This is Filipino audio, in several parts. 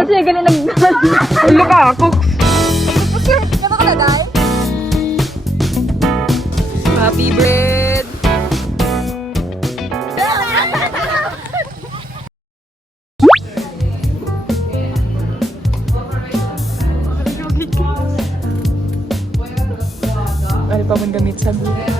Kasi galing Ulo ka ako. Ano ka na, Day? Happy birthday. Ano pa mong gamit sa buhay?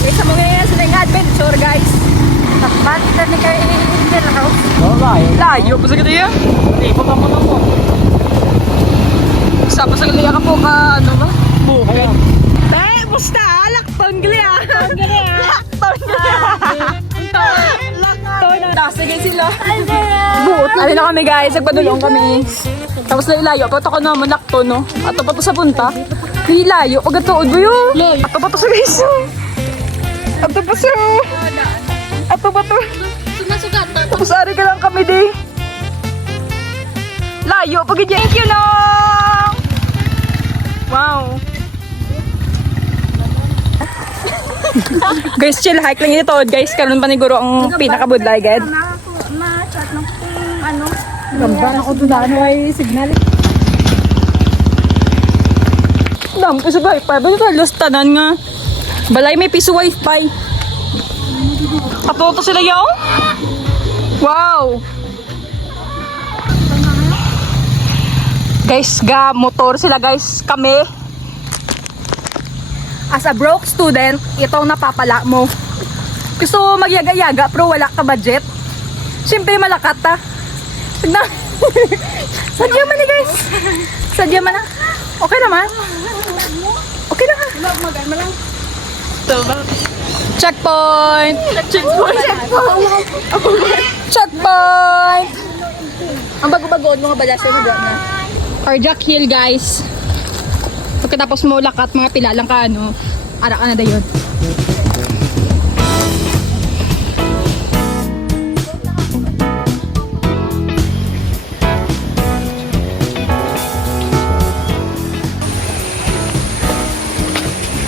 Isa mo ngayon sa mga adventure, guys. Bakit ka ni kayo Angel House? Layo pa sa katiya. Sapa sa katiya ka po ka ano ba? Buhay. Eh, musta? Lakton gali ah. Lakton gali. Lakton. Sige sila. Buot. Ayun na kami guys. Nagpadulong kami. Tapos na ilayo. Pato ko naman lakton no. Ato pa to sa punta. Ilayo. Pagkatuod ba yun? Ato pa to sa guys. Ato pa sa. Ato pa to. Tapos ari ka lang kami di. Layo. Thank you long. Wow. Guys, chill hike lang ito. Guys, karon pa ni Guro ang pinakabudlay, ged. Ma-chat ng ano. Gamba na ko doon ano ay signal. Dam, kasi wifi. Ba't ito halos tanan nga? Balay may piso wifi. Katoto sila yaw? Wow! Guys, motor sila guys. Kami. As a broke student, ito ang napapala mo. Gusto mo magyaga-yaga pero wala ka budget. Siyempre malakat ta. Tignan. Sadya man eh guys. Sadya man na. Okay naman. Okay na ha. Checkpoint. Checkpoint. Checkpoint. Ang bago-bagoon mga balas na na. Carjack Hill guys. Pagkatapos mo lakat mga pila lang ka ano. Ara ka na dayon.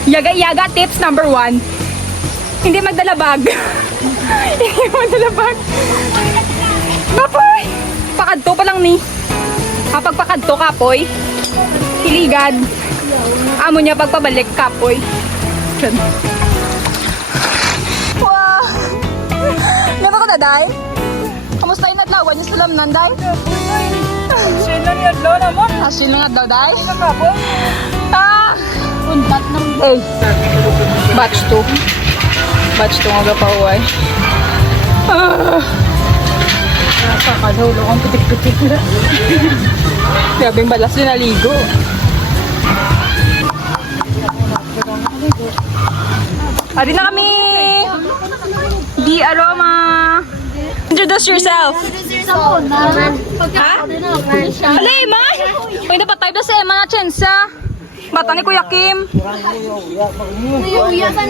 Yaga-yaga tips number 1. Hindi magdala bag. Hindi magdala bag. Kapoy! Pakadto pa lang ni. Kapag pakadto kapoy, hiligad. Amo niya pagpabalik kapoy. Diyan. Wow! Gano'n ka na, Day? Kamusta yung naglawan yung sulam nan, Day? Sino niya doon naman? Asin na nga daw, Day? Kapoy. Ah! Untat ng Eh, batch 2. Batch 2 nga gapahuay. Ah! Nakakadulong ang pitik-pitik na. Grabing balas din naligo. Adi na kami! Di aroma! Introduce yourself! Ha? Alay, ma! Pag napatay na sa Emma na Chensa. Bata ni Kuya Kim.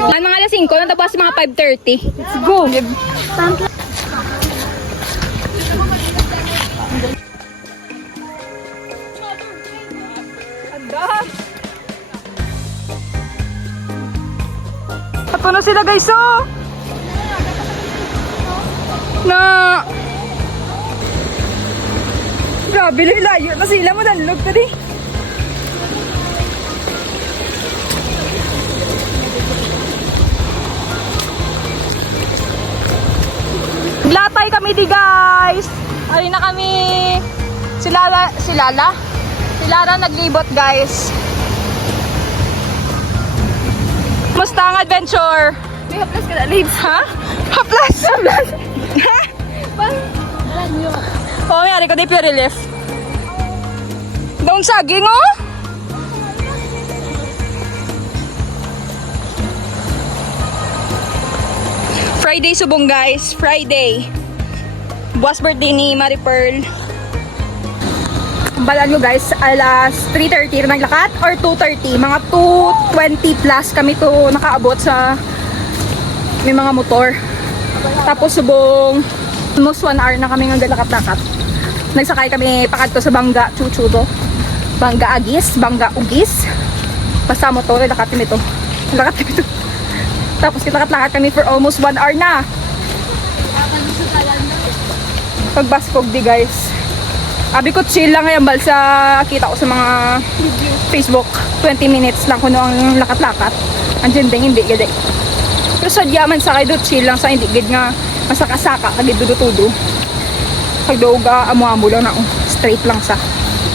Mga alas 5, natabas mga 5:30. Let's go! Ato na sila guys oh! Na! Grabe na layo na sila mo danlog ka di. Latay kami di guys! Ay na kami! Si Lara naglibot guys. Musta ang adventure? May haplas ka na, Lids. Ha? Haplas! Haplas! Ha? Oo, mayari ko di pure relief. Daon saging oh! Friday subong guys, Friday. Buwas birthday ni Marie Pearl. Balaan nyo guys, alas 3:30 na naglakat or 2:30. Mga 2:20 plus kami to nakaabot sa may mga motor. Tapos subong almost 1 hour na kami nga lakat-lakat. Nagsakay kami pakadto sa Bangga Chuchudo. Bangga Agis, Bangga Ugis. Basta mo to, lakat kami to. Lakat kami to. Tapos lakat-lakat kami for almost 1 hour na. Pagbaskog di guys. Abi ko chill lang ngayon bal sa kita ko sa mga Facebook. 20 minutes lang kuno ang lakat-lakat. Andiyan din hindi gede. Pero sa diaman sa kay do chill lang sa hindi gid nga masaka-saka kagid dudo-tudo. Pagdoga amo-amo lang na straight lang sa.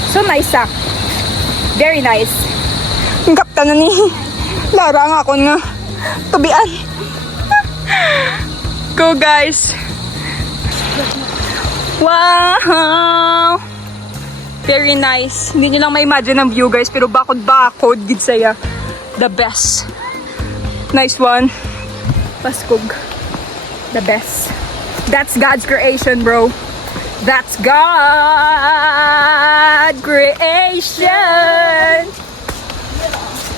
So nice sa. Very nice. Ang kapta na ni Lara nga ako nga tubian. Go guys. Wow! Very nice. Hindi nyo lang ma-imagine ang view guys, pero bakod-bakod gid saya. The best. Nice one. Paskog. The best. That's God's creation, bro. That's God creation.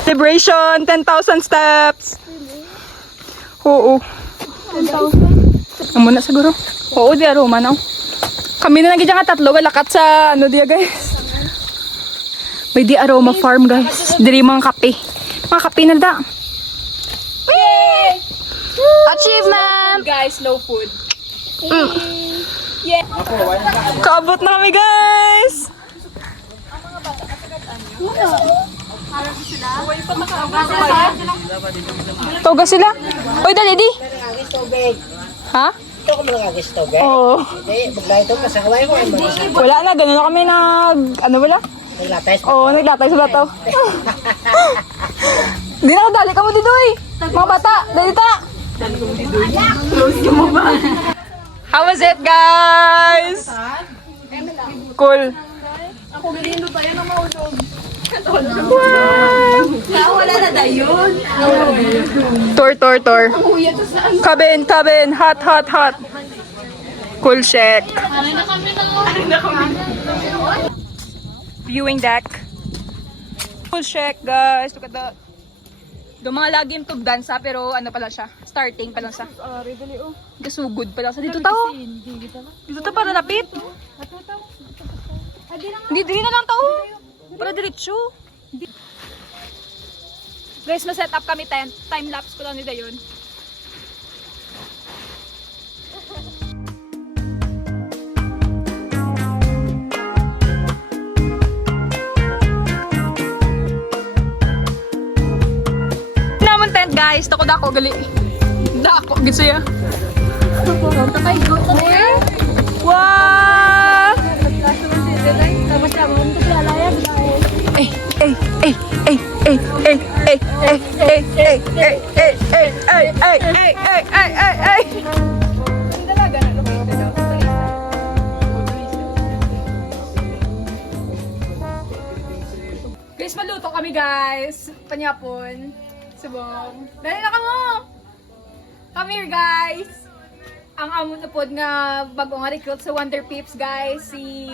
Celebration, 10,000 steps. Oo. 10,000? Amo na siguro. Oo, di aroma na. Kami na nagiging tatlo, lakat sa ano diya guys. May di aroma farm guys. Diri mga kape. Mga kape na da. Yay! Achievement! Guys, low food. Yeah. Kaabot na kami guys! Toga sila? Uy, dali di! Ha? Ito ko mga gusto, guys. Oo. Hindi, baglay ito, kasakaway ko. Wala na, ganun na kami ano wala? Naglatay. Oo, naglatay sa lato. Hindi na ako dali ka mo didoy. Mga bata, dali ta. How was it, guys? Cool. Ako galindo tayo na maulog. Wow! Wala na dayon. Tour. Cabin. Hot. Cool shack. Viewing deck. Cool shack, guys. Look at that. Do mga lagim tugdan sa pero ano pala siya? Starting pa lang sa. Gasugod pa lang sa. Dito tao. Dito ta para lapit. Hindi na lang tao. Para diretso. Guys, ma-set up kami tent. Time lapse ko lang nila yun. Naman tent guys. Dako gali. Dako gid siya. Wow! Guys, maluto kami guys. Panyapon. Subong. Dali na ka mo! Come here guys! Ang amon na pod nga bago nga recruit sa Wonder Pips guys. Si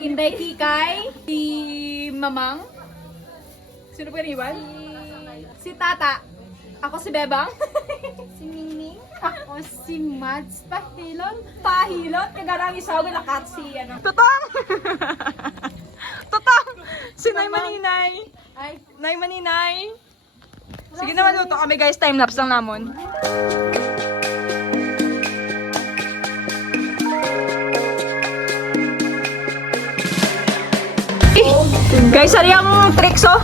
Inday Hikay. Si Mamang. Sino pa rin iban? Si Tata. Ako si Bebang. Si Mingming. Ako si Mads Pahilon. Kagarang isaw lakat si ano. Tutong! Tutong! Si Nay Maninay. Ay, Nay Maninay. Sige naman luto kami guys. Time-lapse lang namon. Guys, ari ang tricks oh.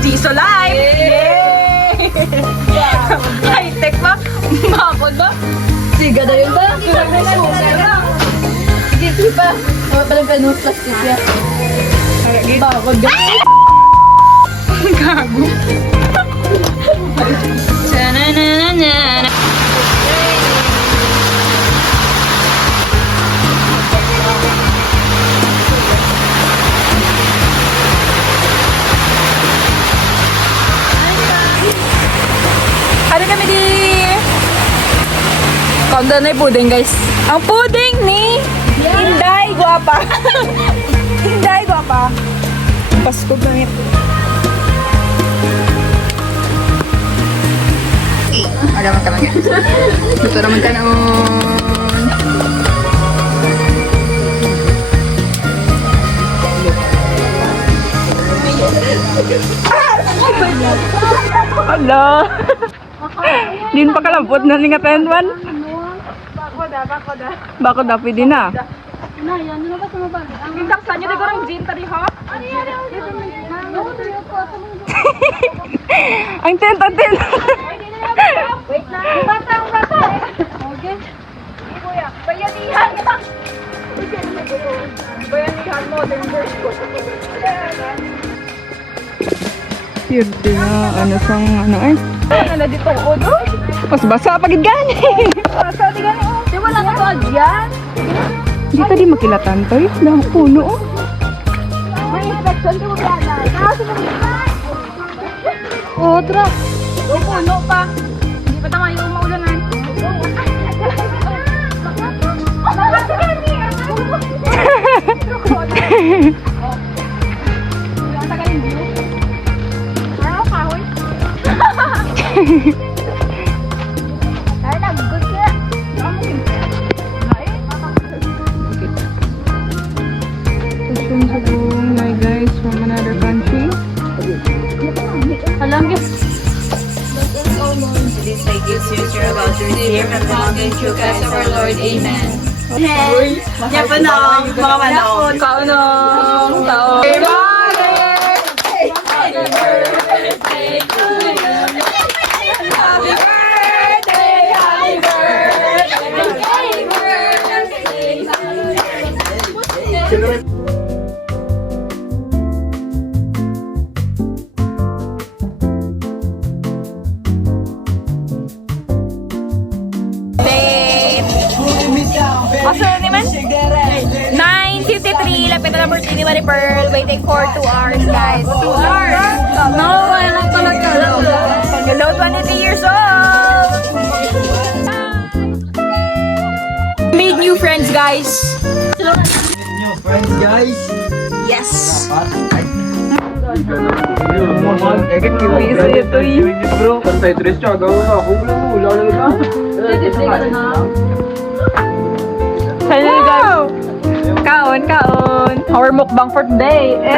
Jiso live. Yay! High-tech ba? Bakod ba? siga na yun ba? Dito pa. Palang ganun plastic yan. Bakod ganun. Gago. Tananana. Ada kami di doon ay pudding, guys. Ang pudding ni Inday Guapa. Inday Guapa. Pasko na ito. Alaman ka lang yan. Ito naman ka noon. Hala. Din pa kalampot na nga penwan. Bako da, pwede na. Bintang sa nyo, di ko rin gin tari ha? Ang tent, ang tent. Wait na. Bata. Okay. Kuya, bayanihan kita. Bayanihan mo, then first ko. Pwede na, ano sang, ano eh. Ano dito ko, no? Mas basa pagid gani. Basa di gani, oh. Di wala na tawag yan. Dito di makilatan to, eh. Dahang puno, oh. May inspection di mo gana. Oo, tra. Oo, puno pa. Hindi pa tama yung maulanan. Ay, nag-good ka. Question sa buong, my guys, from another country. Alam niyo. These are gifts which you're about to receive from the loving true Christ our Lord. Amen. Yan po na, mga manood. Kaunong taon. Asa naman? 9:53, lapit na Lamborghini Mari Pearl. Waiting for 2 hours, guys. 2 hours? No, wala talaga. Hello, 23 years old! Made new friends, guys. New friends, guys. Yes. Busy ito bro. Kantay tres siya. Gawin ako. Wala na. Hello, guys. Kaon. Our mukbang for today is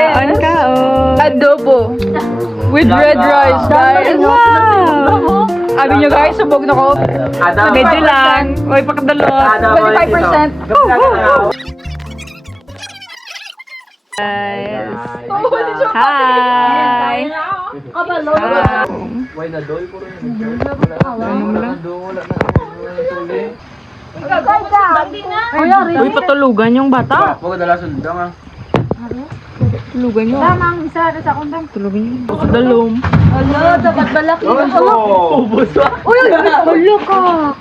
adobo with red rice, guys. Wow! Sabi nyo, guys, subog na ko. Medyo lang. Uy, pakadalot. 25%. Guys. Hi. Why na doy ko rin? Wala na. Uy, patulugan yung bata. Huwag dala sundang ah. Tulugan nyo. Tamang isa sa kundang. Tulugan nyo. Sa dalom. Alo, dapat balaki. Ubus ah. Uy, ulo ka.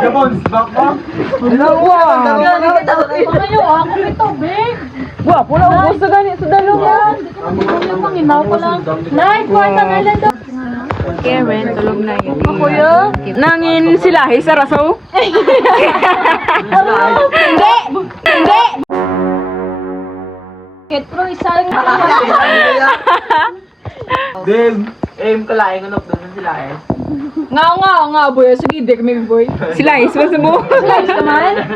Japon, back pa. Wow. Mga yung ako ito, babe. Wow, pula ubos na gani sa dalom. Yung panginaw ko lang. Live, kwarta nga lang daw. Karen, tulog na yun. Ako yun? Nangin sila, sa raso. Hindi! Ketro, isa yung Dave, aim ka laing unok doon sila eh. Nga, boy. Sige, di kami, boy. Sila, mas mo.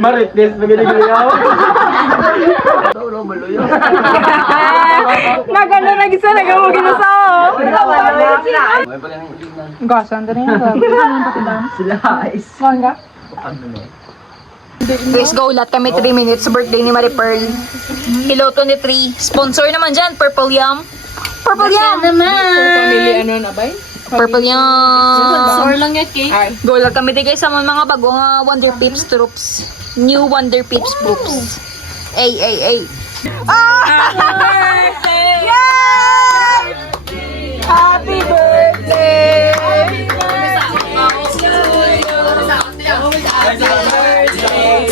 Marit, des, magiging-gayaw. Tawlo, maluyo. Maganda na gisa, nagawagin na sa gasan, tani na. Sila is. Manga. Please go, lahat kami 3 minutes. Birthday ni Marie Pearl. Hello, 23. Sponsor naman dyan, Purple Yum. Purple Yum! Family, ano na ba? Purple Yum. Sponsor lang yung cake. Go, lahat kami tigay sa mga bagong Wonder Pips troops. New Wonder Pips troops. Ay. Happy birthday! Yay! Happy birthday!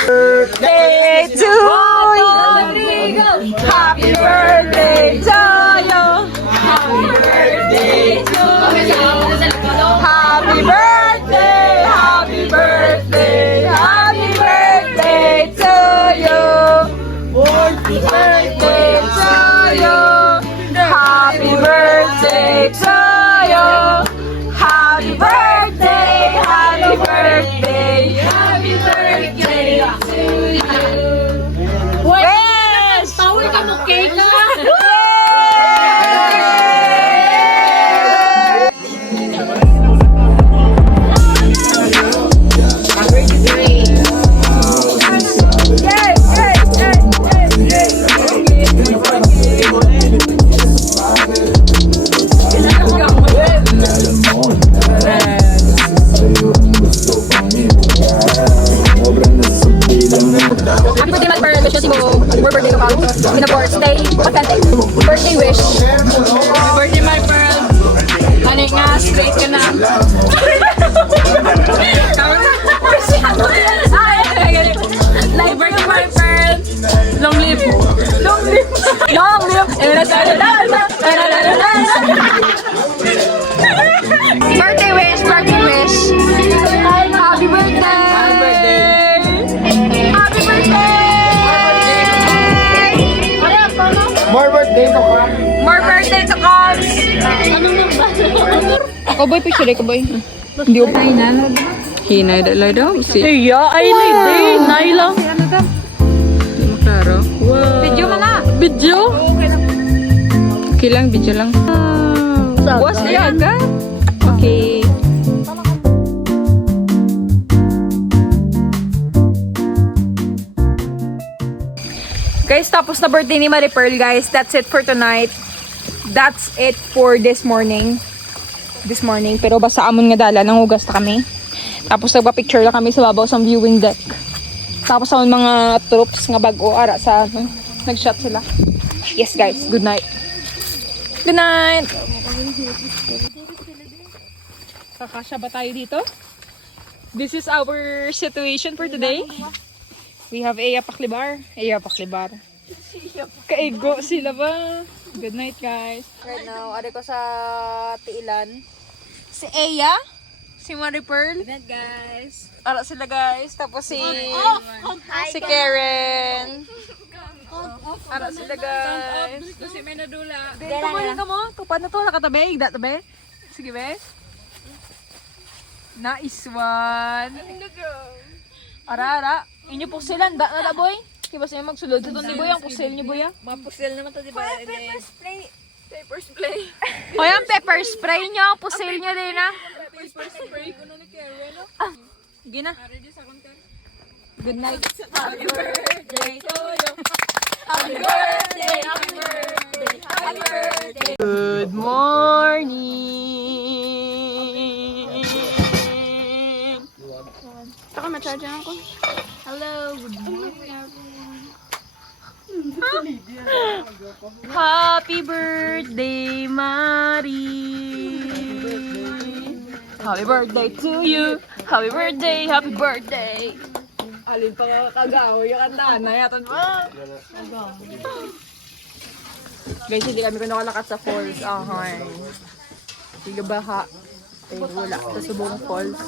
Birthday to you! Happy birthday to you! Happy birthday to you! Happy birthday! Happy birthday! in a birthday. Pathetic. Birthday wish. Birthday, my pearl. Ano nga, straight ka na. Live birthday, my pearl. Long live. Long live. Birthday wish. Birthday wish. Happy birthday. Happy birthday. Happy birthday. More birthday to come. More birthday to come. Ako boy, picture ko boy. Hindi ko pa hinay dalay daw. Iya, ay lady. Naila. Hindi mo klaro. Wow. Video mga. Video? Okay lang, video lang. Was ka? Okay. Guys, tapos na birthday ni Marie Pearl, guys. That's it for tonight. That's it for this morning. Pero basta amon nga dala, nangugas na kami. Tapos nagpa-picture lang kami sa babaw sa viewing deck. Tapos sa mga troops nga bago ara sa nag-shot sila. Yes guys, good night. Good night. Kakasya ba tayo dito? This is our situation for today. We have Eya Paklibar. Kaigo sila ba? Good night, guys. Right now, ari ko sa Tiilan. Si Eya, si Marie Pearl. Good night, guys. Ara sila, guys. Tapos si Karen. Ara sila, guys. Si Menadula. Tumaling ka mo. Tupad na to. Nakatabi. Igda tabi. Sige, bes. Nice one. Ara. Inyo pusilan, da na boy. Kiba sa magsulod. Ito ni boy ang pusil niyo boy. Mapusil naman to, di ba? Pepper spray. Hoy, ang pepper spray niyo, pusil niyo din na. Pepper spray ko ni Karen. Sige na. Good night. Happy birthday to you. Happy birthday, happy birthday, happy birthday. Good morning. Saka ma-charge ako. Hello, good morning everyone. Happy birthday, Marie. Happy birthday to you. Happy birthday, happy birthday. Alin pa kagaw, yung kanta na yatan ba? Guys, hindi kami nakalakat sa falls. Tiga baha. Ay, wala. Sa subong falls.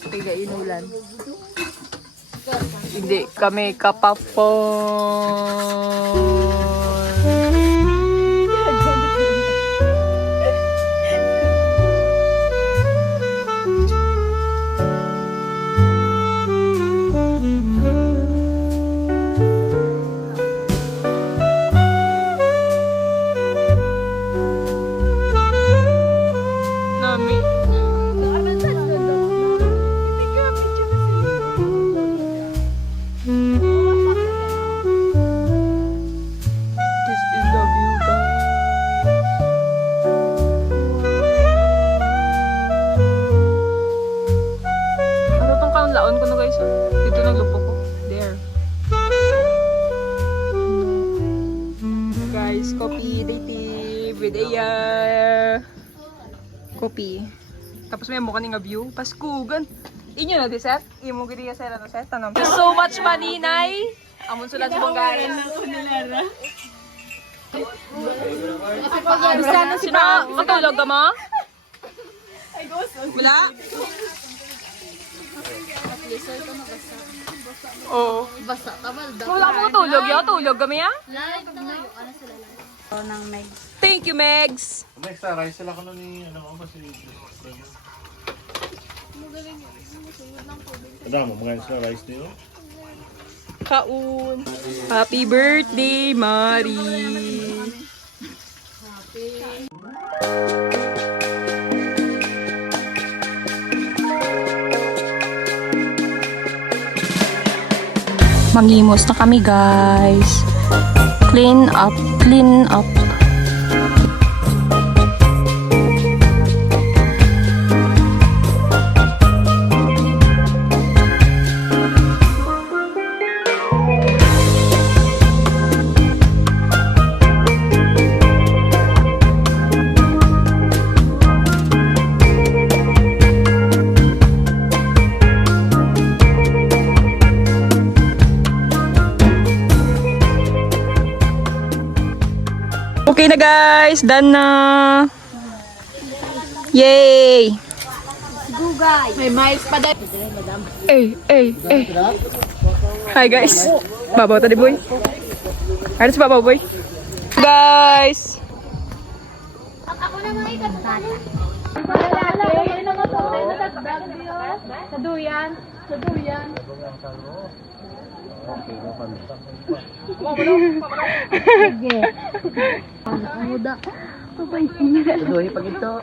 Tiga inulan. Hindi kami kapapon. Kopi. Tapos may mukha nga view. Paskugan. Inyo na di set? Imo gidi ka set na set. Tanong. So much money, Nay. Amon sulat mo guys. Bisa na si pa. Matulog ka mo? Wala? Oo. Basa ka ba? Wala mo tulog ya? Tulog kami ya? Thank you, Megs. Next, rice sila ko ni ano ko kasi. Ada mo mga sila rice niyo. Kaun. Happy birthday, Marie. Mangimos na kami, guys. Clean up, clean up. Okay na guys, done na. Yay! May miles pa dahil. Hi guys. Babaw tadi boy. Harus babaw boy. Guys.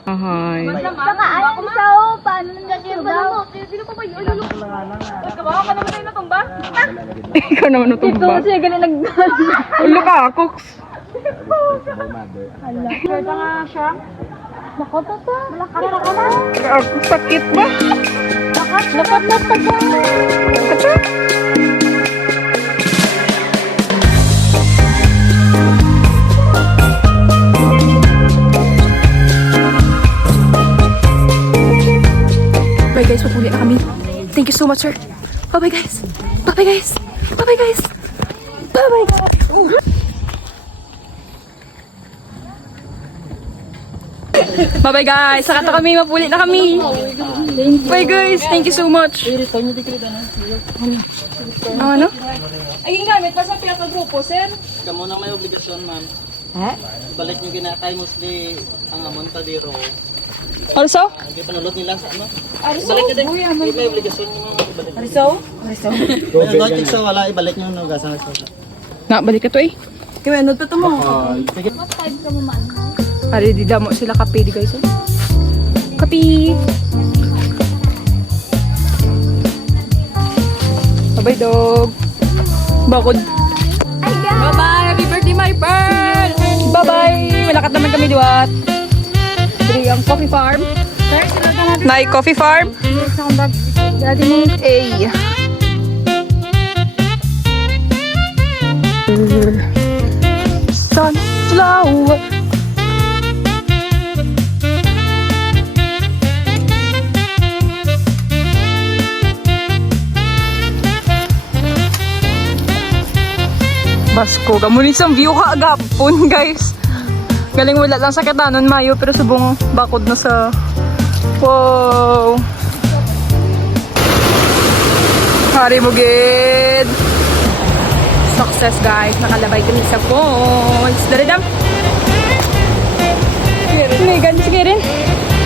Ahay. Ikaw naman utong ba? Ito siya galing ulo ka, cooks. Sakit ba? Bye guys, papuli na kami. Thank you so much, sir. Bye-bye guys. Bye-bye guys. Bye-bye guys. Bye-bye guys. Bye-bye guys. Saka to kami, mapuli na kami. Bye guys. Thank you so much. Ano? Ay, gamit pa sa pinaka-grupo, sir. Kamu na may obligasyon, ma'am. Balik nyo ginatay mostly ang amon pa diro. Also? Hindi panulot nila sa ano? Balik ka din. May obligasyon nyo, ma'am. May logic sa wala, ibalik nyo no gasa sa wala. Na, balik ka to eh. Kaya ano to mo? Ari, di damo sila kape di guys. Kape! Bye-bye dog. Bakod. Bye-bye! Happy birthday my pearl! Bye-bye! Malakat naman kami diwat. Dari ang coffee farm. Nai coffee farm. Ay. Sunflower. Basko, gamunin sa view ha agapon guys. Galing wala lang sa katanon mayo pero subong bakod na sa wow. Hari mo gid. Success guys, nakalabay kami sa falls. Daridam. Megan, sige rin.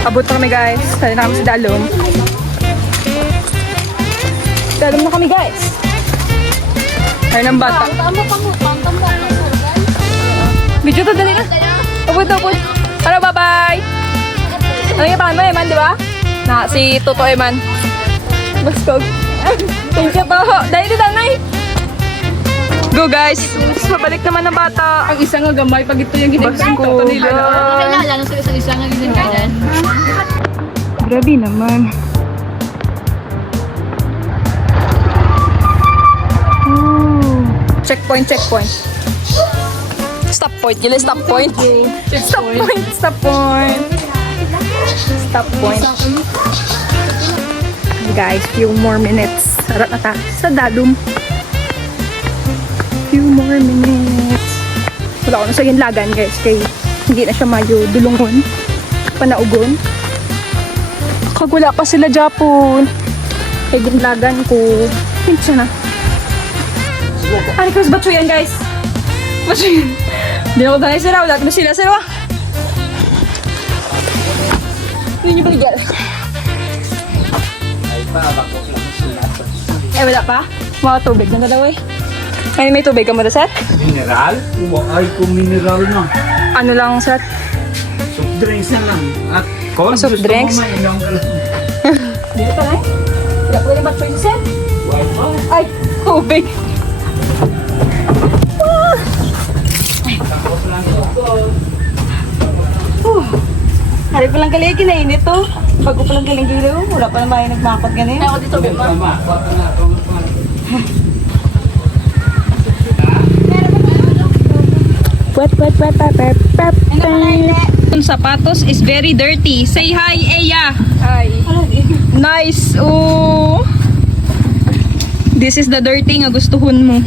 Abot na kami guys. Tali na kami sa dalom. Dalom na kami guys. Ay ng bata. Video to dali na. Abot. Tara, bye-bye. Ano yung paano Eman, di ba? Na, si Toto Eman. Baskog. Thank you to. Dahil dito, Nay. Go guys. Mabalik naman ng bata. Ang isa nga gamay pag ito yung ginagawa. Basko. Kailangan sa isa nga ginagawa. Grabe naman. Checkpoint. Stop point. Gila, stop point. Stop point. Guys, few more minutes. Sarap na ta sa dadum. Few more minutes. Wala ko na sa ginlagan guys. Kaya hindi na siya mayo dulungon. Panaugon. Kagwala pa sila Japon. Kaya ginlagan ko. Hindi siya na. Ano ko sa batso yan guys? Batso yan. Hindi na ko dahil sila. Wala na sila sila. Hindi niyo baligyan. Eh wala pa? Mga tubig na daw eh. Ay may tubig ka mo na Seth? Mineral? Ay kung mineral na. Ano lang Seth? Soft drinks na lang. At kung Soft gusto drinks? mo mainom ka lang. Dito ka na eh. Wala pwede batso yun Seth? Ay tubig. Hari pa lang kali kinainit to. Bago pa lang galing giliw. Wala pa naman yung nagmakot ganun. Ako dito, Bima. Yung sapatos is very dirty. Say hi, Eya. Hi. Nice. Oh. This is the dirty nga gustuhon mo.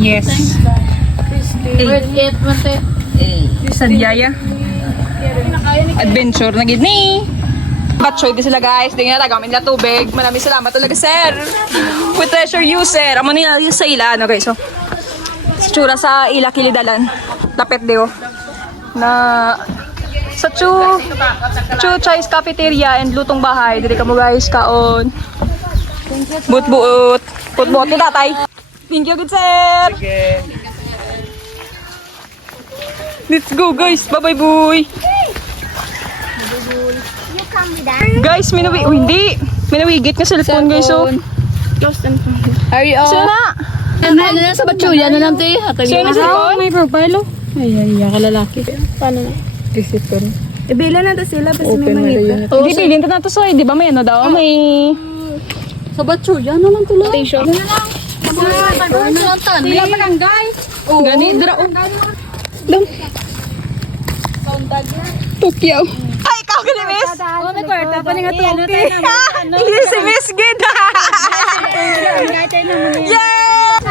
Yes. Wait, 8 months Sadyaya. Adventure na gid ni. Batchoy di sila guys. Di nga tagamit nila tubig. Maraming salamat talaga sir. With treasure you sir. Amo nila sa ila ano guys. So, tsura sa ila kilidalan. Lapit dio. Na sa Chu Chai's Cafeteria and Lutong Bahay. Dili ka mo guys kaon. Buot-buot. Buot-buot ni tatay. Thank you good sir. Let's go guys. Bye-bye boy. Guys, minawi. Oh, hindi. Minawigit ka cellphone guys. So. Are you Sino na? Ano na sa batsuya na lang tayo? Sino na cellphone? May profile oh. Ay, kalalaki. Paano na? Isip ko rin. Ibila na to sila basta may mangita. Hindi, bilhin ka na to soy. Di ba may ano daw? May... Sa batsuya na lang tuloy. Station. Ano na lang? Sila barangay. Gani, dira o. Tukyaw. Ay, ikaw ka ni Miss? Oh, may kwarta pa nga tuki. Hindi si Miss Gid. Yeah!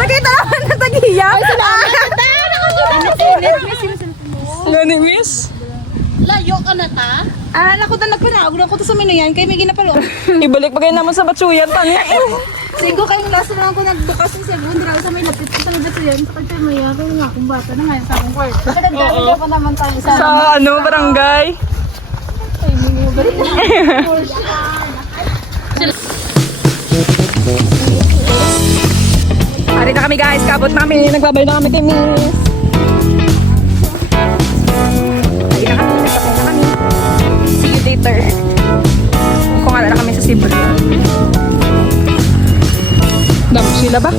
Nakita naman na tagiya. Gani, Miss? Layo ka na ta? Ah, naku na nagpinagod ako to sa minuyan kay may ginapalo. Ibalik pa kayo naman sa batsuyan. Tani. Sigo kayong klase na lang ko nagbukas ng segundo raw sa may lapit sa may bato yan. Kapag tayo maya, kaya nga akong bata na ngayon sa akong kwarto. Kadagdagan pa naman tayo sa... Sa ano, barangay. Ari na kami guys, kabot namin. Nagbabay na kami kay Miss. Ari na kami, nagsakay na kami. See you later. Kung ano na kami sa Cebu. Damo sila ba?